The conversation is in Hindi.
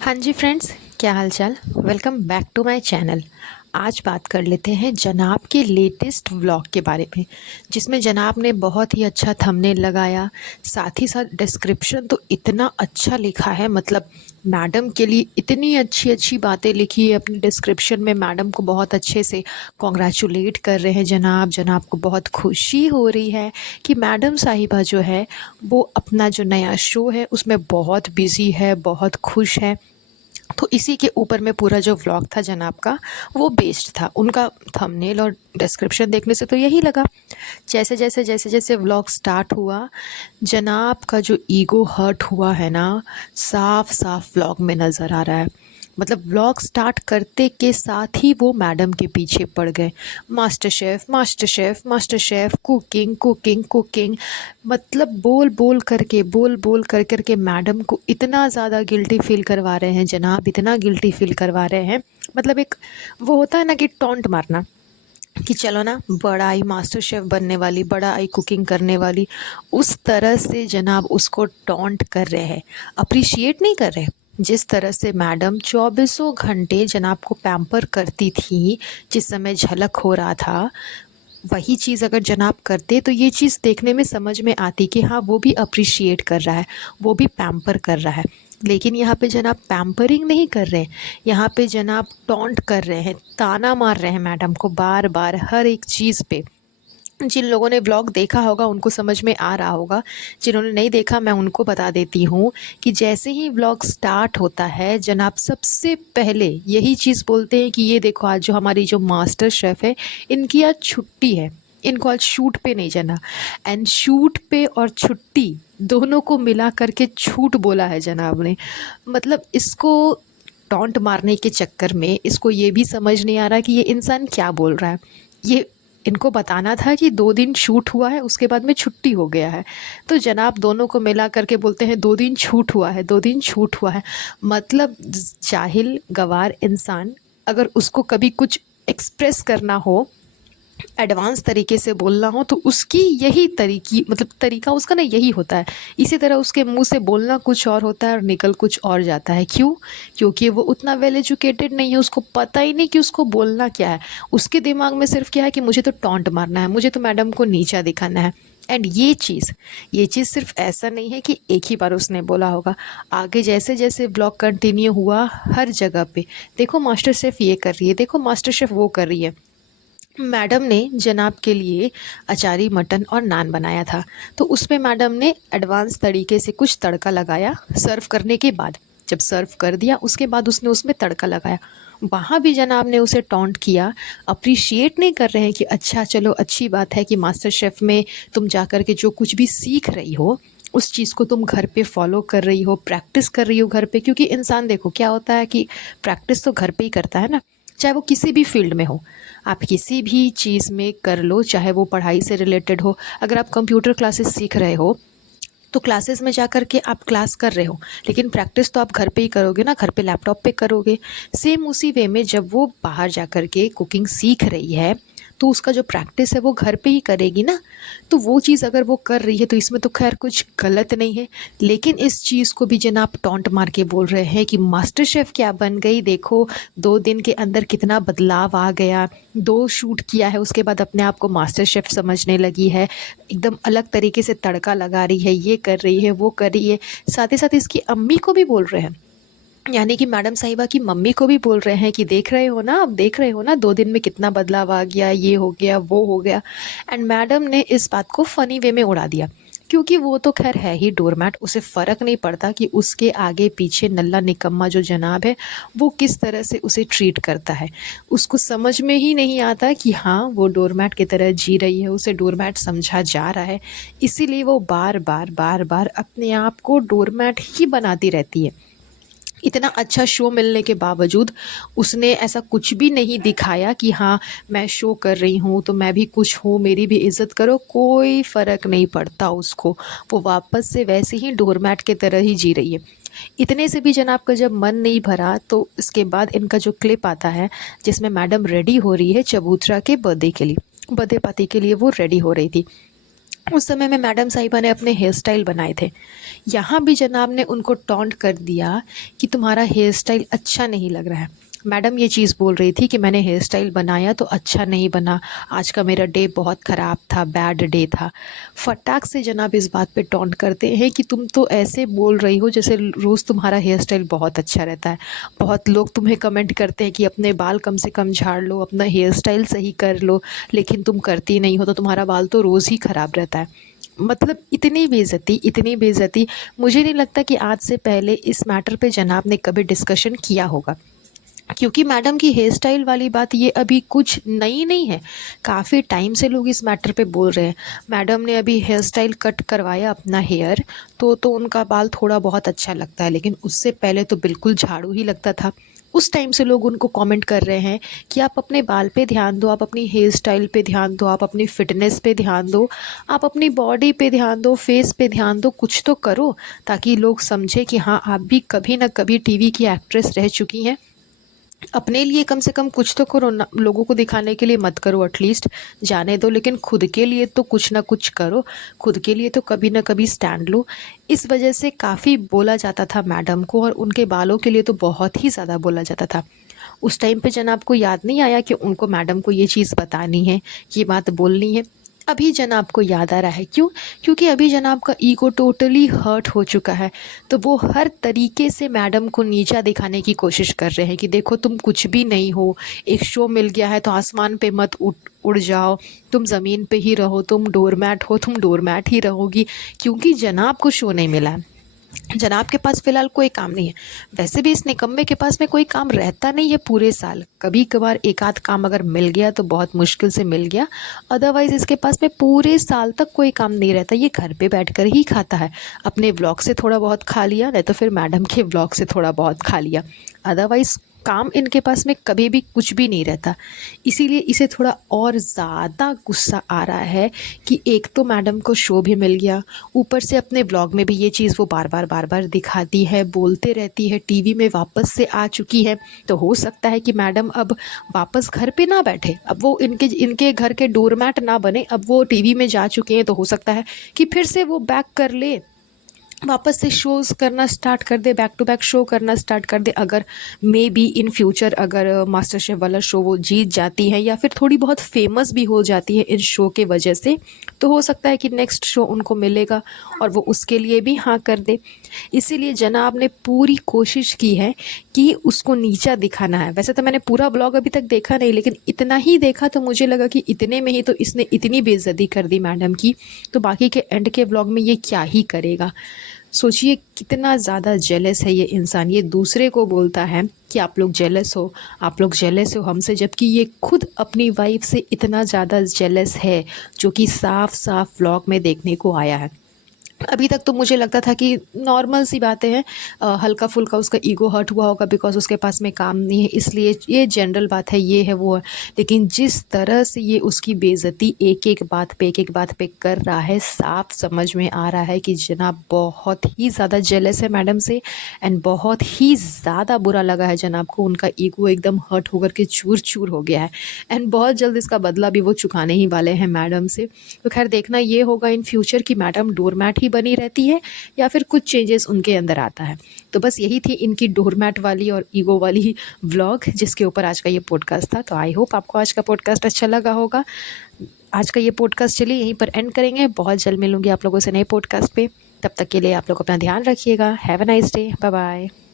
हाँ जी फ्रेंड्स, क्या हाल चाल। Welcome back to my channel. आज बात कर लेते हैं जनाब के लेटेस्ट व्लॉग के बारे में, जिसमें जनाब ने बहुत ही अच्छा थंबनेल लगाया। साथ ही साथ डिस्क्रिप्शन तो इतना अच्छा लिखा है, मतलब मैडम के लिए इतनी अच्छी अच्छी बातें लिखी है अपनी डिस्क्रिप्शन में। मैडम को बहुत अच्छे से कॉन्ग्रेचुलेट कर रहे हैं जनाब। जनाब को बहुत खुशी हो रही है कि मैडम साहिबा जो है वो अपना जो नया शो है उसमें बहुत बिज़ी है, बहुत खुश है। तो इसी के ऊपर में पूरा जो व्लॉग था जनाब का वो बेस्ड था। उनका थंबनेल और डिस्क्रिप्शन देखने से तो यही लगा। जैसे जैसे व्लॉग स्टार्ट हुआ, जनाब का जो ईगो हर्ट हुआ है ना, साफ साफ व्लॉग में नज़र आ रहा है। मतलब व्लॉग स्टार्ट करते के साथ ही वो मैडम के पीछे पड़ गए। Master chef, master chef, master chef, cooking cooking cooking. मतलब बोल बोल कर कर के मैडम को इतना ज़्यादा गिल्टी फील करवा रहे हैं जनाब, इतना गिल्टी फील करवा रहे हैं। मतलब एक वो होता है ना कि टॉन्ट मारना, कि चलो ना, बड़ा आई मास्टर शेफ़ बनने वाली, बड़ा आई कुकिंग करने वाली। उस तरह से जनाब उसको टॉन्ट कर रहे हैं, अप्रिशिएट नहीं कर रहे। जिस तरह से मैडम चौबीसों घंटे जनाब को पैम्पर करती थी, जिस समय झलक हो रहा था, वही चीज़ अगर जनाब करते तो ये चीज़ देखने में समझ में आती कि हाँ वो भी अप्रिशिएट कर रहा है, वो भी पैम्पर कर रहा है। लेकिन यहाँ पे जनाब पैम्परिंग नहीं कर रहे हैं, यहाँ पे जनाब टॉन्ट कर रहे हैं, ताना मार रहे हैं मैडम को बार बार हर एक चीज़ पे। जिन लोगों ने ब्लॉग देखा होगा उनको समझ में आ रहा होगा, जिन्होंने नहीं देखा मैं उनको बता देती हूँ कि जैसे ही ब्लॉग स्टार्ट होता है जनाब सबसे पहले यही चीज़ बोलते हैं कि ये देखो आज जो हमारी जो मास्टर शेफ़ है इनकी आज छुट्टी है, इनको आज शूट पे नहीं जाना। एंड शूट पे और छुट्टी दोनों को मिला करके छूट बोला है जनाब ने। मतलब इसको टॉन्ट मारने के चक्कर में इसको ये भी समझ नहीं आ रहा कि ये इंसान क्या बोल रहा है। ये इनको बताना था कि 2 दिन शूट हुआ है उसके बाद में छुट्टी हो गया है। तो जनाब दोनों को मिला करके बोलते हैं 2 दिन छूट हुआ है, 2 दिन छूट हुआ है। मतलब जाहिल गँवार इंसान अगर उसको कभी कुछ एक्सप्रेस करना हो, एडवांस तरीके से बोलना हो, तो उसकी यही तरीकी मतलब तरीका उसका ना यही होता है। इसी तरह उसके मुंह से बोलना कुछ और होता है और निकल कुछ और जाता है। क्यों? क्योंकि वो उतना वेल एजुकेटेड नहीं है, उसको पता ही नहीं कि उसको बोलना क्या है। उसके दिमाग में सिर्फ क्या है कि मुझे तो टॉन्ट मारना है, मुझे तो मैडम को नीचा दिखाना है। एंड ये चीज़ सिर्फ ऐसा नहीं है कि एक ही बार उसने बोला होगा। आगे जैसे जैसे ब्लॉग कंटिन्यू हुआ, हर जगह पे देखो मास्टर शेफ़ ये कर रही है, देखो मास्टर शेफ़ वो कर रही है। मैडम ने जनाब के लिए अचारी मटन और नान बनाया था, तो उसमें मैडम ने एडवांस तरीके से कुछ तड़का लगाया सर्व करने के बाद। जब सर्व कर दिया उसके बाद उसने उसमें तड़का लगाया। वहाँ भी जनाब ने उसे टॉन्ट किया, अप्रिशिएट नहीं कर रहे हैं कि अच्छा चलो अच्छी बात है कि मास्टर शेफ़ में तुम जा कर के जो कुछ भी सीख रही हो उस चीज़ को तुम घर पे फॉलो कर रही हो, प्रैक्टिस कर रही हो घर पे। क्योंकि इंसान देखो क्या होता है कि प्रैक्टिस तो घर पे ही करता है ना, चाहे वो किसी भी फील्ड में हो। आप किसी भी चीज़ में कर लो, चाहे वो पढ़ाई से रिलेटेड हो। अगर आप कंप्यूटर क्लासेस सीख रहे हो तो क्लासेस में जा कर के आप क्लास कर रहे हो, लेकिन प्रैक्टिस तो आप घर पे ही करोगे ना, घर पे लैपटॉप पे करोगे। सेम उसी वे में जब वो बाहर जा कर के कुकिंग सीख रही है तो उसका जो प्रैक्टिस है वो घर पे ही करेगी ना। तो वो चीज़ अगर वो कर रही है तो इसमें तो खैर कुछ गलत नहीं है। लेकिन इस चीज़ को भी जनाब टॉन्ट मार के बोल रहे हैं कि मास्टर शेफ़ क्या बन गई, देखो 2 दिन के अंदर कितना बदलाव आ गया। 2 शूट किया है उसके बाद अपने आप को मास्टर शेफ़ समझने लगी है, एकदम अलग तरीके से तड़का लगा रही है, ये कर रही है, वो कर रही है। साथ ही साथ इसकी अम्मी को भी बोल रहे हैं, यानी कि मैडम साहिबा की मम्मी को भी बोल रहे हैं कि देख रहे हो ना, अब देख रहे हो ना 2 दिन में कितना बदलाव आ गया, ये हो गया, वो हो गया। एंड मैडम ने इस बात को फ़नी वे में उड़ा दिया, क्योंकि वो तो खैर है ही डोरमैट, उसे फ़र्क नहीं पड़ता कि उसके आगे पीछे नल्ला निकम्मा जो जनाब है वो किस तरह से उसे ट्रीट करता है। उसको समझ में ही नहीं आता कि हाँ वो डोरमैट की तरह जी रही है, उसे डोरमैट समझा जा रहा है। इसीलिए वो बार बार अपने आप को डोरमैट ही बनाती रहती है। इतना अच्छा शो मिलने के बावजूद उसने ऐसा कुछ भी नहीं दिखाया कि हाँ मैं शो कर रही हूँ तो मैं भी कुछ हूँ, मेरी भी इज़्ज़त करो। कोई फ़र्क नहीं पड़ता उसको, वो वापस से वैसे ही डोरमैट की तरह ही जी रही है। इतने से भी जनाब का जब मन नहीं भरा तो इसके बाद इनका जो क्लिप आता है जिसमें मैडम रेडी हो रही है चबूतरा के बर्थडे के लिए, बर्थडे पार्टी के लिए वो रेडी हो रही थी। उस समय में मैडम साहिबा ने अपने हेयर स्टाइल बनाए थे। यहाँ भी जनाब ने उनको टॉन्ट कर दिया कि तुम्हारा हेयर स्टाइल अच्छा नहीं लग रहा है। मैडम ये चीज़ बोल रही थी कि मैंने हेयर स्टाइल बनाया तो अच्छा नहीं बना, आज का मेरा डे बहुत ख़राब था, बैड डे था। फटाक से जनाब इस बात पे टॉन्ट करते हैं कि तुम तो ऐसे बोल रही हो जैसे रोज़ तुम्हारा हेयर स्टाइल बहुत अच्छा रहता है। बहुत लोग तुम्हें कमेंट करते हैं कि अपने बाल कम से कम झाड़ लो, अपना हेयर स्टाइल सही कर लो, लेकिन तुम करती नहीं हो, तो तुम्हारा बाल तो रोज़ ही ख़राब रहता है। मतलब इतनी बेइज्जती, इतनी बेइज्जती। मुझे नहीं लगता कि आज से पहले इस मैटर पे जनाब ने कभी डिस्कशन किया होगा, क्योंकि मैडम की हेयर स्टाइल वाली बात ये अभी कुछ नई नहीं है। काफ़ी टाइम से लोग इस मैटर पे बोल रहे हैं। मैडम ने अभी हेयर स्टाइल कट करवाया अपना हेयर, तो उनका बाल थोड़ा बहुत अच्छा लगता है, लेकिन उससे पहले तो बिल्कुल झाड़ू ही लगता था। उस टाइम से लोग उनको कमेंट कर रहे हैं कि आप अपने बाल पे ध्यान दो, आप अपनी हेयर स्टाइल पे ध्यान दो, आप अपनी फ़िटनेस पे ध्यान दो, आप अपनी बॉडी पे ध्यान दो, फेस पे ध्यान दो, कुछ तो करो ताकि लोग समझें कि हाँ, आप भी कभी ना कभी टीवी की एक्ट्रेस रह चुकी हैं। अपने लिए कम से कम कुछ तो करो ना, लोगों को दिखाने के लिए मत करो, एटलीस्ट जाने दो, लेकिन खुद के लिए तो कुछ ना कुछ करो, खुद के लिए तो कभी ना कभी स्टैंड लो। इस वजह से काफ़ी बोला जाता था मैडम को, और उनके बालों के लिए तो बहुत ही ज़्यादा बोला जाता था। उस टाइम पे जनाब को याद नहीं आया कि उनको मैडम को ये चीज़ बतानी है, ये बात बोलनी है। अभी जनाब को याद आ रहा है, क्यों? क्योंकि अभी जनाब का ईगो टोटली हर्ट हो चुका है। तो वो हर तरीके से मैडम को नीचा दिखाने की कोशिश कर रहे हैं कि देखो तुम कुछ भी नहीं हो, एक शो मिल गया है तो आसमान पे मत उड़ जाओ, तुम ज़मीन पे ही रहो, तुम डोरमैट हो, तुम डोरमैट ही रहोगी, क्योंकि जनाब को शो नहीं मिला है। जनाब के पास फ़िलहाल कोई काम नहीं है। वैसे भी इस निकम्मे के पास में कोई काम रहता नहीं है पूरे साल। कभी कभार एक आध काम अगर मिल गया तो बहुत मुश्किल से मिल गया। अदरवाइज़ इसके पास में पूरे साल तक कोई काम नहीं रहता। ये घर पे बैठकर ही खाता है। अपने व्लॉग से थोड़ा बहुत खा लिया, नहीं तो फिर मैडम के व्लॉग से थोड़ा बहुत खा लिया। अदरवाइज़ काम इनके पास में कभी भी कुछ भी नहीं रहता। इसीलिए इसे थोड़ा और ज़्यादा गुस्सा आ रहा है कि एक तो मैडम को शो भी मिल गया, ऊपर से अपने व्लॉग में भी ये चीज़ वो बार बार दिखाती है, बोलते रहती है, टीवी में वापस से आ चुकी है। तो हो सकता है कि मैडम अब वापस घर पे ना बैठे, अब वो इनके इनके घर के डोरमैट ना बने, अब वो टीवी में जा चुके हैं, तो हो सकता है कि फिर से वो बैक कर ले, वापस से शोज़ करना स्टार्ट कर दे, बैक टू बैक शो करना स्टार्ट कर दे। अगर मे बी इन फ्यूचर अगर मास्टर शेफ़ वाला शो वो जीत जाती है या फिर थोड़ी बहुत फेमस भी हो जाती है इस शो के वजह से, तो हो सकता है कि नेक्स्ट शो उनको मिलेगा और वो उसके लिए भी हाँ कर दे। इसीलिए जनाब ने पूरी कोशिश की है कि उसको नीचा दिखाना है। वैसे तो मैंने पूरा ब्लॉग अभी तक देखा नहीं, लेकिन इतना ही देखा तो मुझे लगा कि इतने में ही तो इसने इतनी बेइज्जती कर दी मैडम की, तो बाकी के एंड के ब्लॉग में ये क्या ही करेगा। सोचिए कितना ज़्यादा जेलस है ये इंसान। ये दूसरे को बोलता है कि आप लोग जेलस हो, आप लोग जेलस हो हमसे, जबकि ये खुद अपनी वाइफ से इतना ज़्यादा जेलस है, जो कि साफ साफ व्लॉग में देखने को आया है। अभी तक तो मुझे लगता था कि नॉर्मल सी बातें हैं, हल्का फुल्का उसका ईगो हर्ट हुआ होगा बिकॉज उसके पास में काम नहीं है, इसलिए ये जनरल बात है, ये है वो है। लेकिन जिस तरह से ये उसकी बेइज्जती एक एक बात पे कर रहा है, साफ समझ में आ रहा है कि जनाब बहुत ही ज़्यादा जेलस है मैडम से, एंड बहुत ही ज़्यादा बुरा लगा है जनाब को। उनका ईगो एकदम हर्ट होकर के चूर चूर हो गया है, एंड बहुत जल्द इसका बदला भी वो चुकाने ही वाले हैं मैडम से। तो खैर देखना ये होगा इन फ्यूचर कि मैडम डोरमैट ही बनी रहती है या फिर कुछ चेंजेस उनके अंदर आता है। तो बस यही थी इनकी डोरमैट वाली और ईगो वाली व्लॉग, जिसके ऊपर आज का ये पॉडकास्ट था। तो आई होप आपको आज का पॉडकास्ट अच्छा लगा होगा। आज का ये पॉडकास्ट चलिए यहीं पर एंड करेंगे। बहुत जल्द मिलूंगी आप लोगों से नए पॉडकास्ट पे। तब तक के लिए आप लोग अपना ध्यान रखिएगा। Have a nice day. Bye bye.